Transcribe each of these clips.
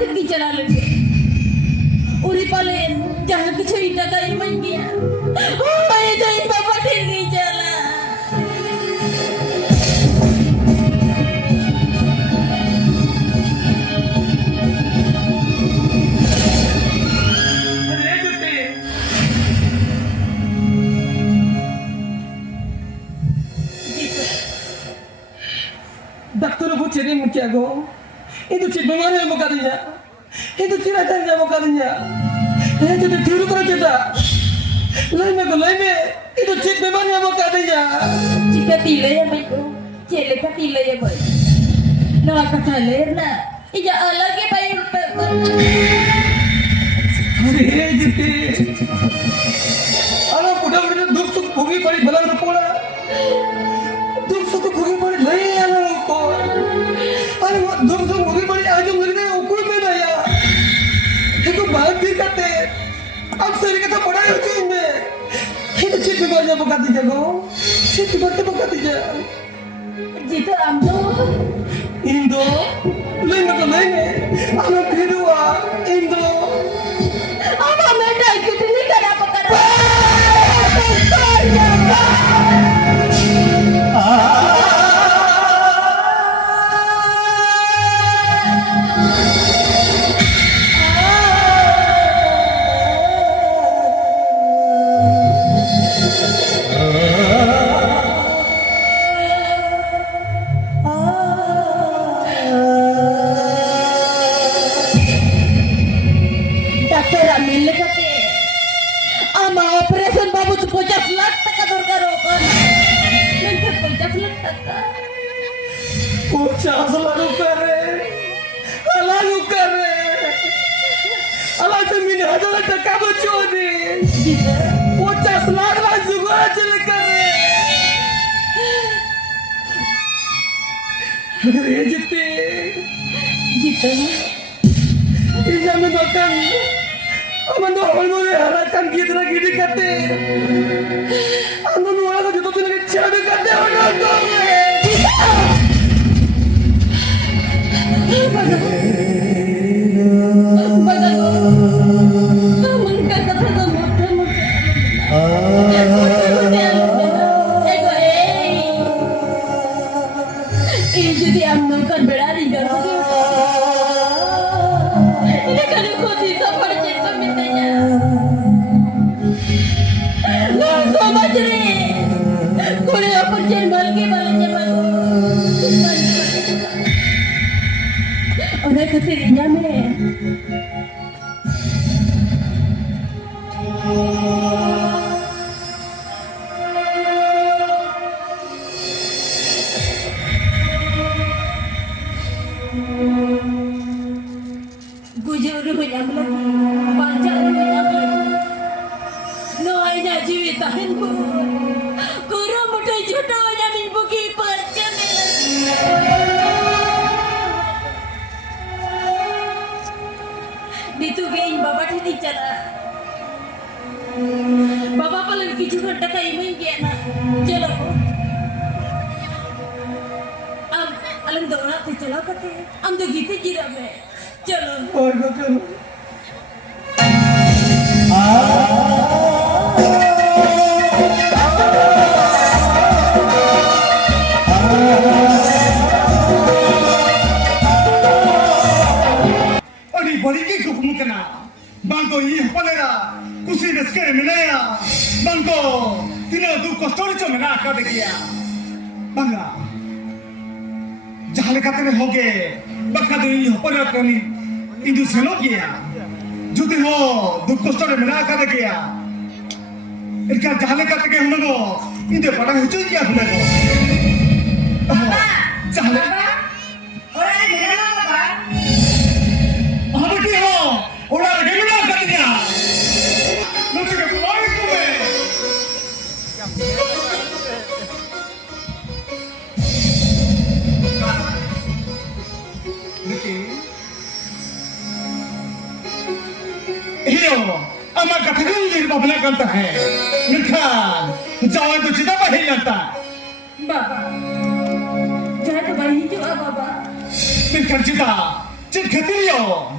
ठिक की चला लगे उरी पाले जहाँ कुछ इटा का इमन किया मैं तो इन बाबा ठिक की चला Dokter bu ciri mukia go, itu ciri mana yang mukanya, itu ciri apa yang mukanya, itu tiru kerja cita, lain me, itu ciri mana yang mukanya. Jika tilai ya baik, cile ka tilai ya baik, nak kata lain na, ija lagi baik. Hei jiti, alam budak duk suk bugi pari balang rupola, duk suk bugi pari lain alam ko. अरे दो सौ मुझे बड़ी आज मुझे ने ऊपर में ना यार ये तो बात भी करते अब सर के तो बड़ा ही चीज में ये तो चिट्ठी बाजा पका दीजिए गो चिट्ठी बाजा पका दीजिए जितो आमदो इंदो लेंगे तो लेंगे आना फिर हुआ इंदो आमा मैं डाल के नहीं करा पका अरे जिते जिते इजा में दोकन अमन दो अमन बोले हराkan कितना गिरी करते अंदर वाला को जो तो लगे छाड़ करते हो ना तो Ketirnya me, bujur banyak lagi, panjang banyak lagi, noanya jiwa tahan ku, kurang mudah jodoh jamin buki panjang lagi. Itu geng bapa tidak cara, bapa paling kicu kerja kayak ini gimana, jalan, alam dona tu jalan kate, am tu gitu jiram me, jalan. और buckle balik ke hukum kena bangko ini palera kusi deske menaya bangko tidak tu kostori cuma nak kata dia bangga jalan kata ni hoge bakal tu ini palera kani itu senok dia jadi ho tu kostori menak kata dia ikan jalan kata dia hungo itu pada hujung dia hungo jalan orang ini apa orang lagi mana katanya? Nanti ke pulau itu Iyo, amat kata ini bapak kata है, निकाल, जाओ तो चिता बाही जाता. Bapa, jangan kebayi juga bapa. निकाल चिता, चित खेती हो.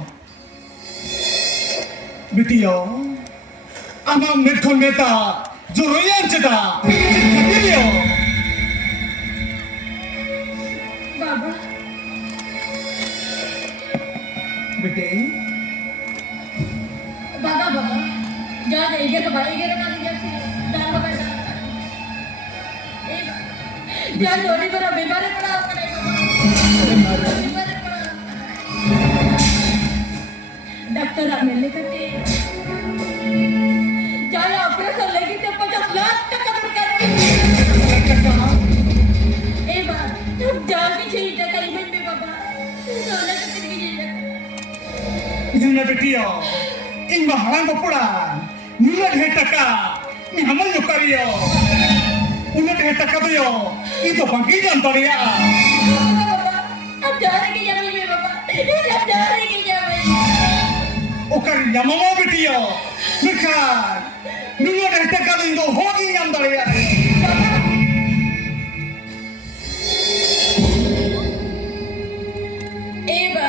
बिटिया आमा मेखन मेता जरोयान चेता बिटिया बाबा बेटे बाबा बाबा jangan iger ke balik iger nanti jadi jangan bapak jangan doni ber बीमार पड़ा डॉक्टर मिलने करते चाहे ऑपरेशन लगी तो 50 लाख टका दरकार ए बात अब जाके छह टका इमेज में बाबा सोना कितनी की इन्हें बेटिया इन महाराज को पड़ा नीला ढेर टका ni hamal yo kariyo uno ढेर टका तो यो ये तो बाकी जानता रे यार अब जाने की जमीन में बाबा अब जाने की जमीन ओकर यममा बेटिया लिखा नीला ढेर टका तो इनको होगी जानता रे यार Eva,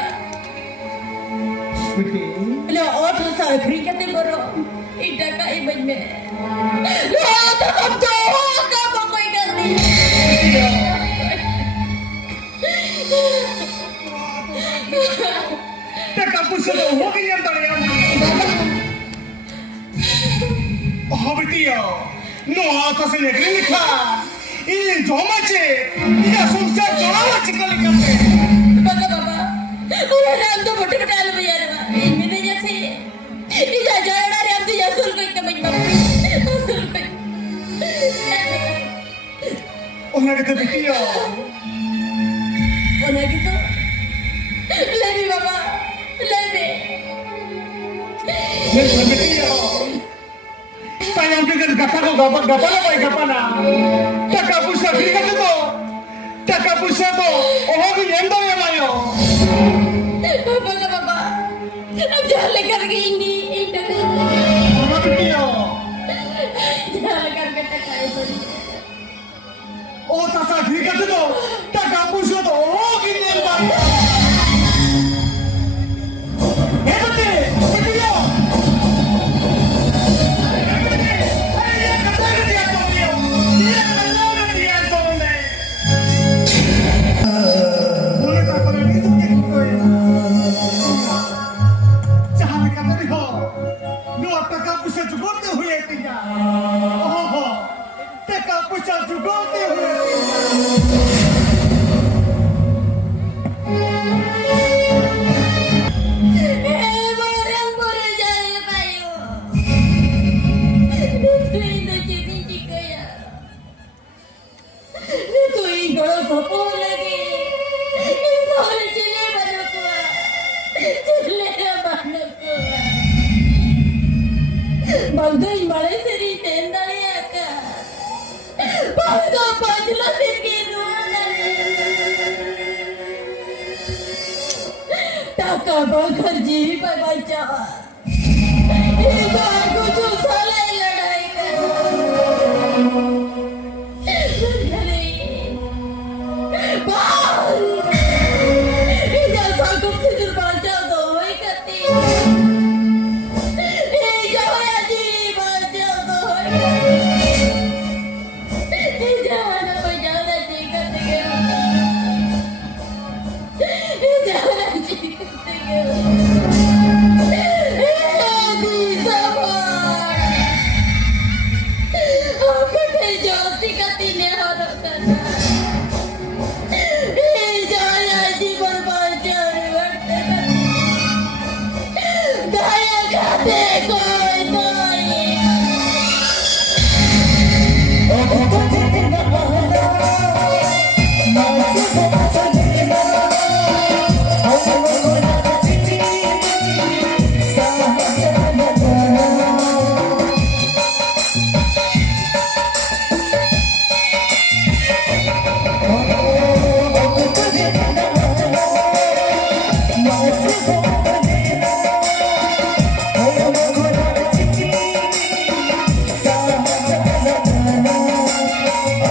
बेटी lo auto sa Afrika te boro, ida ka image me. Lo auto kam to, ka ba koy ganti. टका पुसे तो होगी जानता रे यार हाँ बेटिया नो आता से निकले लिखा ये जोमाचे ये संसार जोड़ा चिकन लिखते Baka baba, ulah ram to bote betal bayar ba. Inme ne jase, ija jara ram to yasul koy ka image baba. Yasul koy. उन्हें कहते बेटिया Ona gitu. Lebi baba, lebi. ये बेटिया sayang dengan kata ko gapat gapat apa gapat na टका पुसे ठीक है तो टका पुसे तो ओह भी येंदो ये मायो Baba ka baba, अब जान लेकर गई ida ka. हाँ बेटिया Jalan करके टका बड़ी. ओ तासा ठीक है तो टका पुसे तो ओह भी येंदो ये बेटे बेटिया Barang baru jaya payu. Itu jadi jika ya. Itu ingkau sopo lagi. Ingkau cile banakku. Cile banakku. Bangga imbale seri tenda ya ka. Bangga pajla seri dua. Taka bakar ji पर बचा इस बार को जो साले लड़ाई कर इधर साकुब से दुर्बाचा दो वही करती इधर जी बाचा दो इधर ना बजाना जी करते गए इधर जी करते गए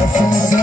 Awesome.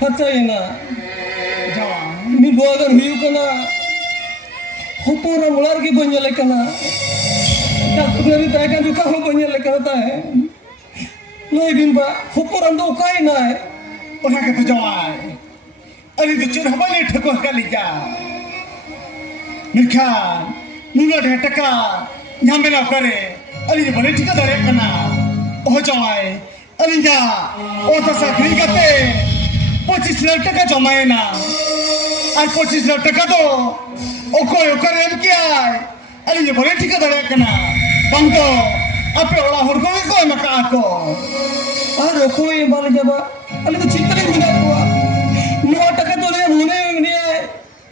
ᱯᱷᱟᱨᱪᱟᱭᱮᱱᱟ ᱡᱟᱶᱟᱭ ᱢᱤᱫ ᱵᱚᱜᱟᱱ ᱦᱩᱭᱩᱜ ᱠᱟᱱᱟ ᱦᱚᱯᱚᱱ ᱚᱲᱟᱜ ᱨᱮᱜᱮ ᱵᱟᱹᱧ ᱧᱮᱞᱮ ᱠᱟᱱᱟ ᱰᱟᱠᱛᱟᱨ ᱛᱟᱦᱮᱸ ᱠᱟᱱ ᱡᱚᱠᱷᱟ ᱦᱚᱸ ᱵᱟᱹᱧ ᱧᱮᱞᱮ ᱠᱟᱱᱟ ᱛᱟᱦᱮᱸ ᱞᱟᱹᱭ ᱵᱤᱱ ᱵᱟ ᱦᱚᱯᱚᱱ ᱫᱚ ᱚᱠᱟᱭᱮᱱᱟᱭ ᱚᱱᱟ ᱜᱮᱛᱚ ᱡᱟᱶᱟᱭ ᱟᱹᱞᱤᱧ ᱫᱚ ᱪᱮᱫ ᱦᱚᱸ ᱵᱟᱹᱞᱤᱧ ᱴᱷᱟᱹᱣᱠᱟᱹ ᱟᱠᱟᱫ ᱞᱤᱧᱟ ᱢᱮᱱᱠᱷᱟन ᱱᱩᱱᱟᱹᱜ ᱰᱷᱮᱨ ᱴᱟᱠᱟ ᱧᱟᱢ ᱮᱱᱟ ᱚᱠᱟᱨᱮ ᱟᱹᱞᱤᱧ ᱵᱟᱹᱞᱤᱧ ᱴᱷᱤᱠᱟᱹ ᱫᱟᱲᱮᱭᱟᱜ ᱠᱟᱱᱟ ᱡᱟᱶᱟᱭ ᱟᱹᱞᱤᱧᱟᱜ ᱚᱛ ᱦᱟᱥᱟ ᱟᱹᱠᱷᱨᱤᱧ ᱠᱟᱛᱮ 25 लाख টাকা জমায়না আর 25 লাখ টাকা তো অকয় অকারে এম কিয়াই আলিয়ে বলে ঠিকা দাঁড়ায় কেনা বাং তো আপে ওড়া হড় কো কো এমাকা আকো আর অকয় বালে যাবা আলি তো চিন্তা নেই মিনা কোয়া নোয়া টাকা তোলে মনে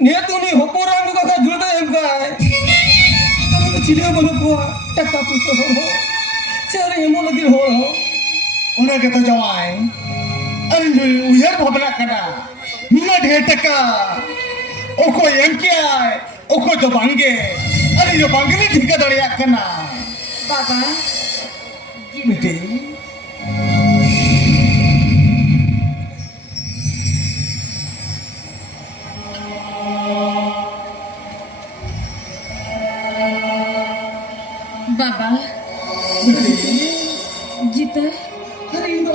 নিয়ে তুমি হপর আঙ্গু কথা জুড়ে এম গায় আমি তো চিলিও বলো কোয়া টাকা পয়সা হো চারে এমন লাগি হো ওনা কে তো জমাই আলিয়ে উইয়ার ভাবনা কেনা নুনা ঢের টাকা অকয় এম কিয়াই অকয় তো বাঙ্গে আলিয়ে বাঙ্গলে ঠিকা দাঁড়ায় কেনা বাবা বেটে বাবা জিতে अरे इन दो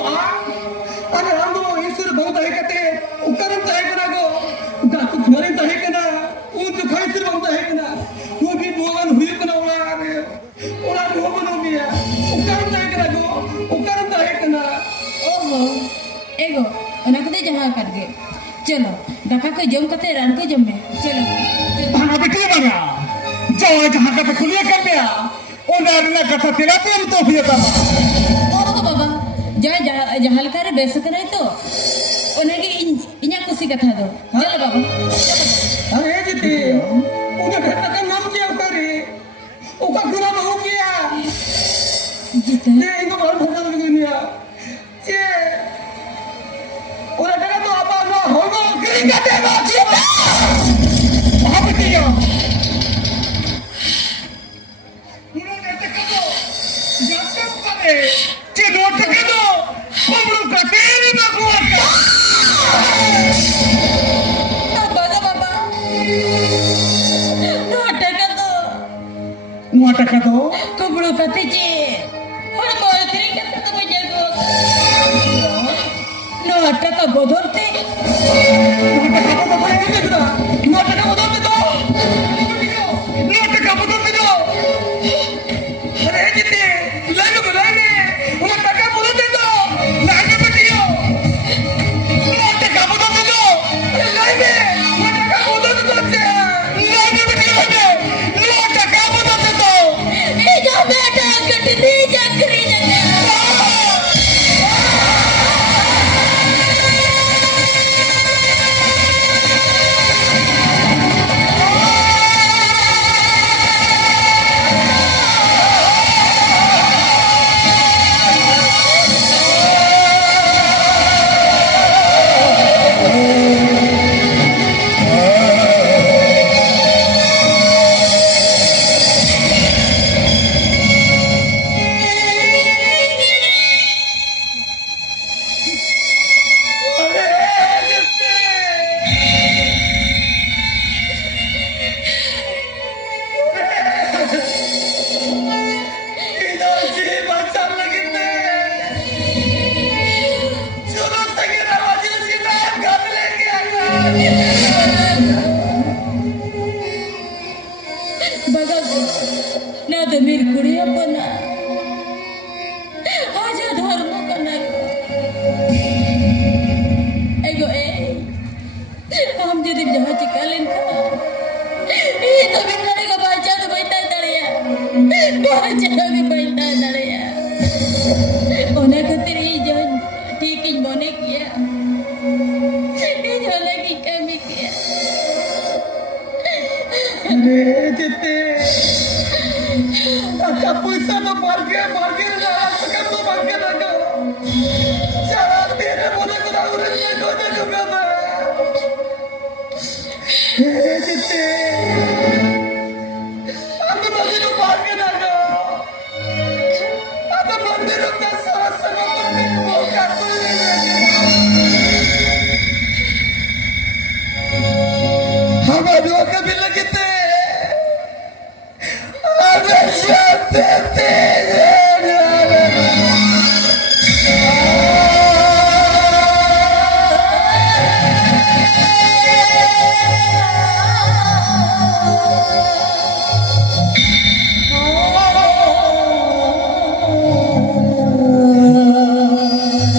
अरे हम दो ईश्वर बहुत है कहते उकरम तो है कना गो दातु घरे तो है कना उन तो खाई सिर बहुत है कना वो भी बोगन हुई कना ओला वो बनो मिया उकरम तो है कना गो उकरम तो है कना ओहो एगो ओना कदे जहां कर गे चलो दाका को जम कते रान को जम में चलो भागा बेटे भागा जाओ जहां का खुलिया कर दिया ओना ना कथा तेरा पे तो भी था ओहो बाबा जहां लका रे बेस करे तो ओने के इन्या खुशी कथा दो चलो बाबा अरे जीते उन्हें घटना का नाम क्या करे ओका गुना बहु किया जीते ने इनको बाल भगा लग दुनिया जे और अगर तो आपा ना होगो करी कहते बाकी वहां पे किया उन्होंने टका दो जाते करे che no टका दो हमरो कते नहीं बकुआ बाबा नुआ टका दो कबड़ो कते जे और बोल करी कते तो बजे गो नो टका बदलते नुआ टका तो भाई नहीं देखदा नुआ टका बदलते दो नुआ टका बदलते दो अरे जीते लाइन वो टका बदलते दो लाइन में दियो नुआ टका बदलते दो लाइन वो टका बदलते दो लाइन में दियो नुआ टका बदलते दो ए जो बेटा कटनी चक्री जने बगा ना तो मेरी कुड़ी अपना आज धर्म करना एगो ए हम जदी जहां चिका लेन खा ए तो बिना का बाचा तो बैठा दड़िया बाचा भी बैठा दड़िया ओने खातिर ई जन ठीक ही बने किया ई जने की कमी किया अरे जीते टका पैसा तो मार्के ना सकत तो मार्के ना गो सारा तेरे बोले को ना उरे में दो दे दुबे में अरे जीते अब मंदिर को मार्के ना गो अब मंदिर का सारा सब मंदिर को कर तो Mama dua kabila kita. Ada siapa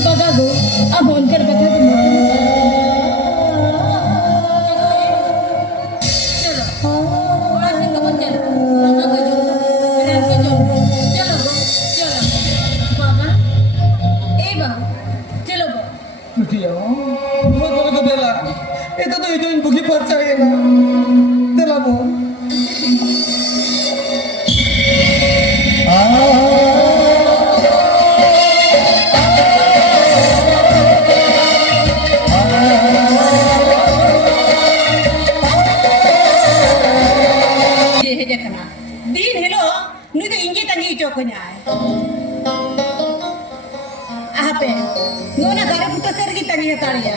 Bagago, amon कर बता दो चलो बड़ा से कमर चलो बाबा को जो रेल को जो चलो गो चलो बाबा ए बाबा चलो गो Begitu, buat apa ke bela? Itu tuh itu yang bagi percaya na. Bela mo. ये देखना दिन हेलो नु तो इंजी तनी चोकnya apa nuna gara puto sergi tani taria